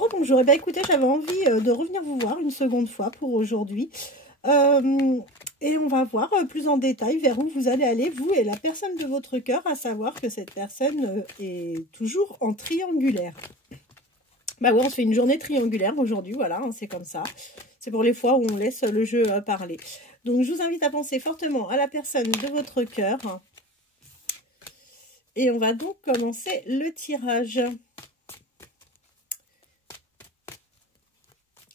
Rebonjour, eh bien, écoutez, j'avais envie de revenir vous voir une seconde fois pour aujourd'hui. Et on va voir plus en détail vers où vous allez aller, vous et la personne de votre cœur, à savoir que cette personne est toujours en triangulaire. Bah ouais, on se fait une journée triangulaire aujourd'hui, voilà, hein, c'est comme ça. C'est pour les fois où on laisse le jeu parler. Donc, je vous invite à penser fortement à la personne de votre cœur. Et on va donc commencer le tirage.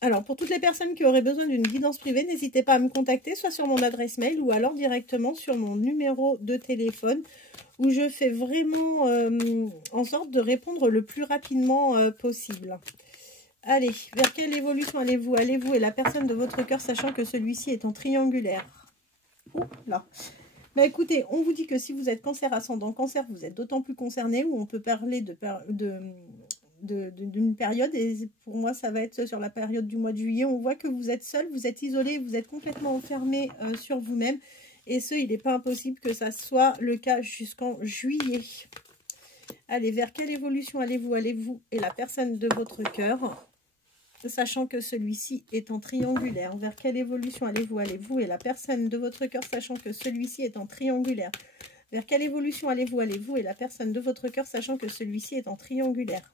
Alors, pour toutes les personnes qui auraient besoin d'une guidance privée, n'hésitez pas à me contacter, soit sur mon adresse mail ou alors directement sur mon numéro de téléphone, où je fais vraiment en sorte de répondre le plus rapidement possible. Allez, vers quelle évolution allez-vous? Allez-vous et la personne de votre cœur, sachant que celui-ci est en triangulaire. Oh là. Bah écoutez, on vous dit que si vous êtes cancer ascendant cancer, vous êtes d'autant plus concerné, où on peut parler d'une période, et pour moi ça va être sur la période du mois de juillet. On voit que vous êtes seul, vous êtes isolé, vous êtes complètement enfermé sur vous-même, et il n'est pas impossible que ça soit le cas jusqu'en juillet. Allez, vers quelle évolution allez-vous et la personne de votre cœur, sachant que celui-ci est en triangulaire? Vers quelle évolution allez-vous et la personne de votre cœur, sachant que celui-ci est en triangulaire? Vers quelle évolution allez-vous et la personne de votre cœur, sachant que celui-ci est en triangulaire?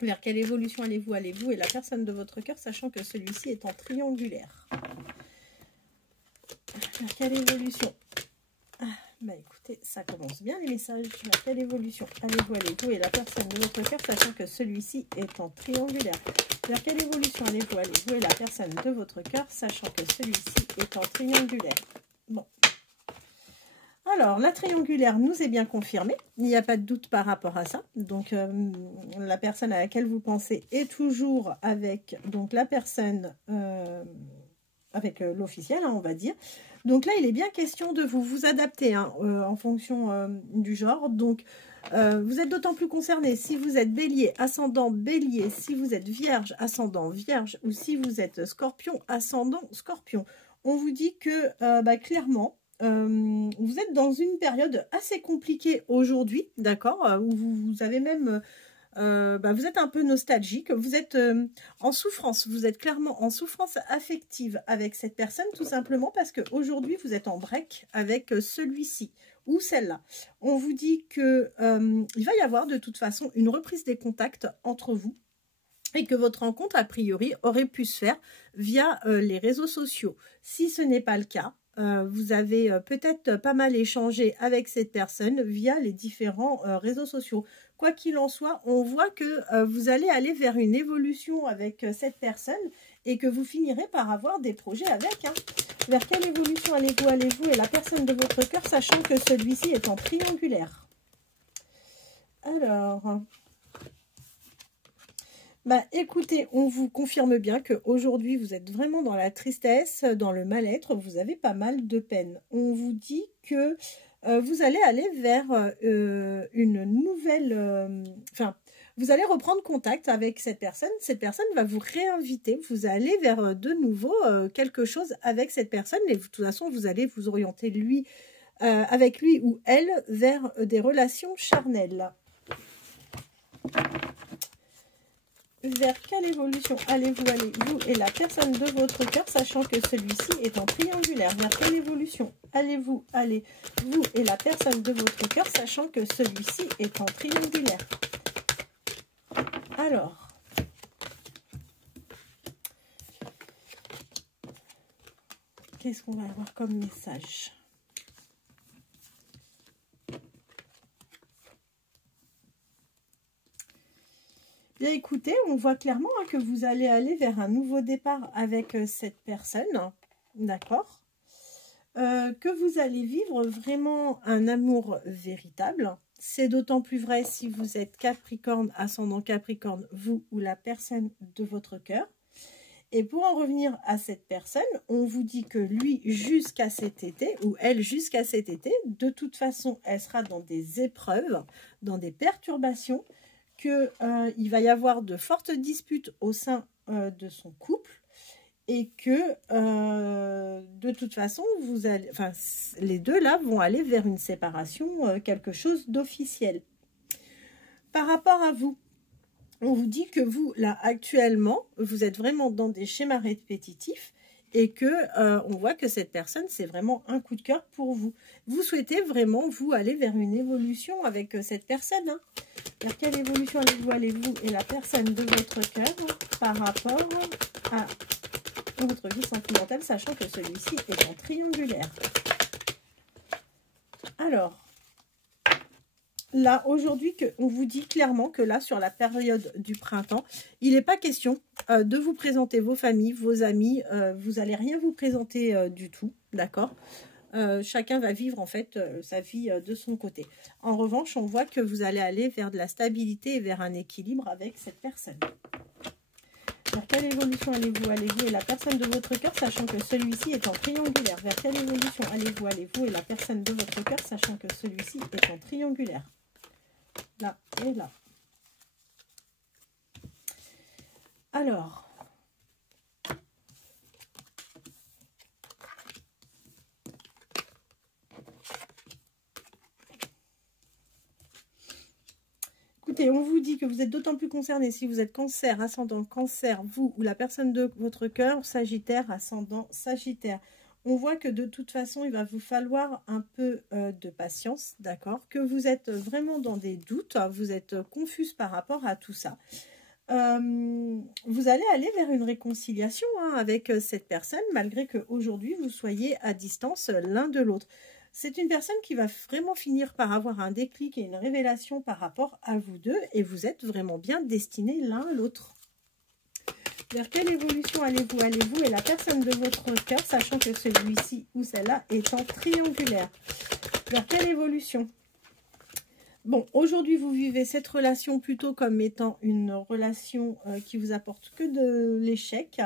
Vers quelle évolution allez-vous et la personne de votre cœur, sachant que celui-ci est en triangulaire? Vers quelle évolution? Bah écoutez, ça commence bien les messages. Vers quelle évolution allez-vous et la personne de votre cœur, sachant que celui-ci est en triangulaire? Vers quelle évolution allez-vous et la personne de votre cœur, sachant que celui-ci est en triangulaire? Bon. Alors, la triangulaire nous est bien confirmée. Il n'y a pas de doute par rapport à ça. Donc, la personne à laquelle vous pensez est toujours avec donc la personne, avec l'officiel, hein, on va dire. Donc là, il est bien question de vous adapter hein, en fonction du genre. Donc, vous êtes d'autant plus concerné si vous êtes bélier, ascendant bélier, si vous êtes vierge, ascendant vierge, ou si vous êtes scorpion, ascendant scorpion. On vous dit que clairement, vous êtes dans une période assez compliquée aujourd'hui, d'accord, où vous avez même... vous êtes un peu nostalgique, vous êtes en souffrance, vous êtes clairement en souffrance affective avec cette personne, tout simplement parce qu'aujourd'hui vous êtes en break avec celui-ci ou celle-là. On vous dit que il va y avoir de toute façon une reprise des contacts entre vous, et que votre rencontre a priori aurait pu se faire via les réseaux sociaux. Si ce n'est pas le cas, vous avez peut-être pas mal échangé avec cette personne via les différents réseaux sociaux. Quoi qu'il en soit, on voit que vous allez aller vers une évolution avec cette personne et que vous finirez par avoir des projets avec. Hein. Vers quelle évolution allez-vous et la personne de votre cœur, sachant que celui-ci est en triangulaire? Alors... Bah écoutez, on vous confirme bien qu'aujourd'hui vous êtes vraiment dans la tristesse, dans le mal-être, vous avez pas mal de peine. On vous dit que vous allez aller vers une nouvelle... vous allez reprendre contact avec cette personne va vous réinviter, vous allez vers de nouveau quelque chose avec cette personne, et de toute façon vous allez vous orienter avec lui ou elle vers des relations charnelles. Vers quelle évolution allez-vous et la personne de votre cœur, sachant que celui-ci est en triangulaire? Vers quelle évolution allez-vous et la personne de votre cœur, sachant que celui-ci est en triangulaire? Alors, qu'est-ce qu'on va avoir comme message? Bien écoutez, on voit clairement hein, que vous allez aller vers un nouveau départ avec cette personne, d'accord, que vous allez vivre vraiment un amour véritable. C'est d'autant plus vrai si vous êtes Capricorne, ascendant Capricorne, vous ou la personne de votre cœur. Et pour en revenir à cette personne, on vous dit que lui, jusqu'à cet été, ou elle, jusqu'à cet été, de toute façon, elle sera dans des épreuves, dans des perturbations, qu'il va y avoir de fortes disputes au sein de son couple, et que de toute façon, les deux là vont aller vers une séparation, quelque chose d'officiel. Par rapport à vous, on vous dit que vous, là, actuellement, vous êtes vraiment dans des schémas répétitifs et que on voit que cette personne, c'est vraiment un coup de cœur pour vous. Vous souhaitez vraiment, vous, aller vers une évolution avec cette personne. Hein. Vers quelle évolution allez-vous, et la personne de votre cœur par rapport à votre vie sentimentale, sachant que celui-ci est en triangulaire. Alors, là, aujourd'hui, on vous dit clairement que là, sur la période du printemps, il n'est pas question de vous présenter vos familles, vos amis. Vous n'allez rien vous présenter du tout, d'accord? Chacun va vivre, en fait, sa vie de son côté. En revanche, on voit que vous allez aller vers de la stabilité et vers un équilibre avec cette personne. Vers quelle évolution allez-vous, et la personne de votre cœur, sachant que celui-ci est en triangulaire. Vers quelle évolution allez-vous, et la personne de votre cœur, sachant que celui-ci est en triangulaire. Là et là. Alors, écoutez, on vous dit que vous êtes d'autant plus concerné si vous êtes cancer, ascendant cancer, vous ou la personne de votre cœur, sagittaire, ascendant sagittaire. On voit que de toute façon, il va vous falloir un peu de patience, d'accord? Que vous êtes vraiment dans des doutes, vous êtes confuse par rapport à tout ça. Vous allez aller vers une réconciliation avec cette personne, malgré qu'aujourd'hui, vous soyez à distance l'un de l'autre. C'est une personne qui va vraiment finir par avoir un déclic et une révélation par rapport à vous deux, et vous êtes vraiment bien destinés l'un à l'autre. Vers quelle évolution allez-vous, et la personne de votre cœur, sachant que celui-ci ou celle-là est en triangulaire. Vers quelle évolution? Bon, aujourd'hui, vous vivez cette relation plutôt comme étant une relation qui vous apporte que de l'échec.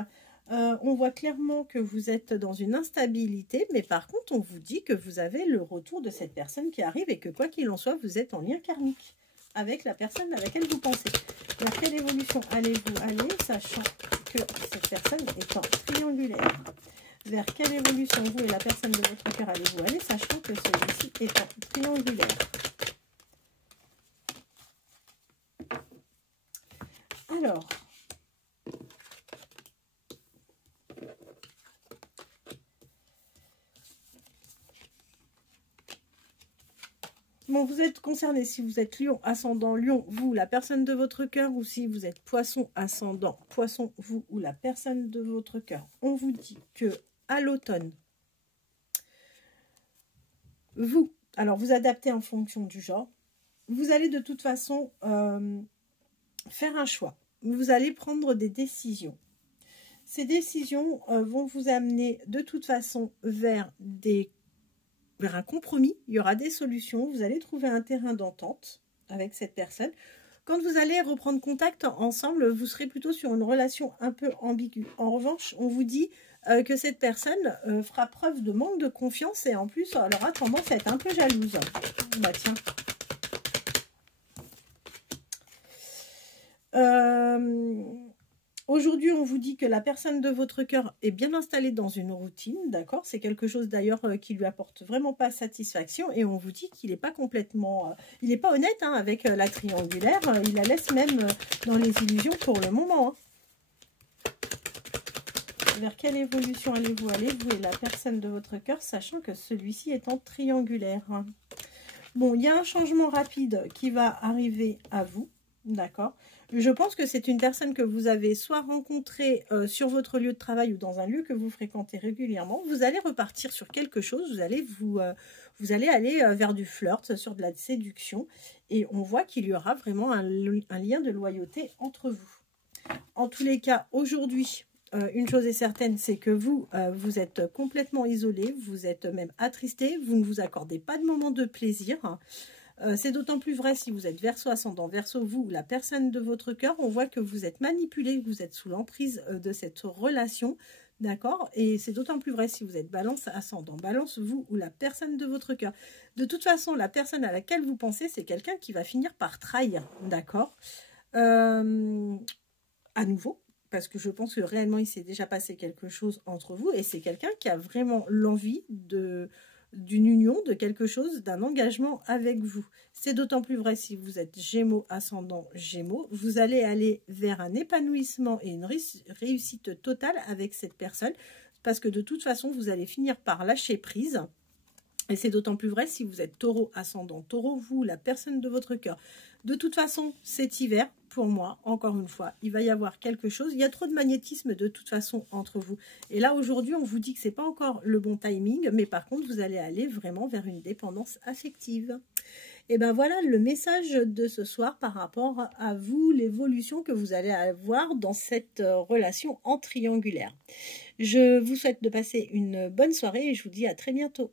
On voit clairement que vous êtes dans une instabilité, mais par contre, on vous dit que vous avez le retour de cette personne qui arrive et que quoi qu'il en soit, vous êtes en lien karmique avec la personne à laquelle vous pensez. Vers quelle évolution allez-vous, sachant que cette personne est en triangulaire. Vers quelle évolution vous et la personne de votre cœur allez-vous, sachant que celui-ci est en triangulaire. Alors, bon, vous êtes concerné si vous êtes Lion, ascendant Lion, vous, la personne de votre cœur, ou si vous êtes Poisson, ascendant Poisson, vous, ou la personne de votre cœur. On vous dit que à l'automne, vous, alors vous adaptez en fonction du genre, vous allez de toute façon faire un choix. Vous allez prendre des décisions. Ces décisions vont vous amener de toute façon vers un compromis. Il y aura des solutions. Vous allez trouver un terrain d'entente avec cette personne. Quand vous allez reprendre contact ensemble, vous serez plutôt sur une relation un peu ambiguë. En revanche, on vous dit que cette personne fera preuve de manque de confiance et en plus, elle aura tendance à être un peu jalouse. Bah tiens. Aujourd'hui, on vous dit que la personne de votre cœur est bien installée dans une routine, d'accord? C'est quelque chose d'ailleurs qui lui apporte vraiment pas satisfaction et on vous dit qu'il n'est pas complètement... il n'est pas honnête avec la triangulaire, il la laisse même dans les illusions pour le moment. Vers quelle évolution allez-vous, et la personne de votre cœur, sachant que celui-ci est en triangulaire. Bon, il y a un changement rapide qui va arriver à vous, d'accord? Je pense que c'est une personne que vous avez soit rencontrée sur votre lieu de travail ou dans un lieu que vous fréquentez régulièrement. Vous allez repartir sur quelque chose, vous allez aller vers du flirt, sur de la séduction. Et on voit qu'il y aura vraiment un lien de loyauté entre vous. En tous les cas, aujourd'hui, une chose est certaine, c'est que vous êtes complètement isolé, vous êtes même attristé, vous ne vous accordez pas de moment de plaisir. C'est d'autant plus vrai si vous êtes Verseau, ascendant Verseau, vous, la personne de votre cœur. On voit que vous êtes manipulé, vous êtes sous l'emprise de cette relation, d'accord? Et c'est d'autant plus vrai si vous êtes Balance, ascendant Balance, vous, ou la personne de votre cœur. De toute façon, la personne à laquelle vous pensez, c'est quelqu'un qui va finir par trahir, d'accord? À nouveau, parce que je pense que réellement, il s'est déjà passé quelque chose entre vous, et c'est quelqu'un qui a vraiment l'envie de d'une union, de quelque chose, d'un engagement avec vous. C'est d'autant plus vrai si vous êtes Gémeaux, ascendant Gémeaux. Vous allez aller vers un épanouissement et une réussite totale avec cette personne, parce que de toute façon, vous allez finir par lâcher prise. Et c'est d'autant plus vrai si vous êtes Taureau, ascendant Taureau, vous, la personne de votre cœur. De toute façon, cet hiver, pour moi, encore une fois, il va y avoir quelque chose. Il y a trop de magnétisme de toute façon entre vous. Et là, aujourd'hui, on vous dit que ce n'est pas encore le bon timing, mais par contre, vous allez aller vraiment vers une dépendance affective. Et ben voilà le message de ce soir par rapport à vous, l'évolution que vous allez avoir dans cette relation en triangulaire. Je vous souhaite de passer une bonne soirée et je vous dis à très bientôt.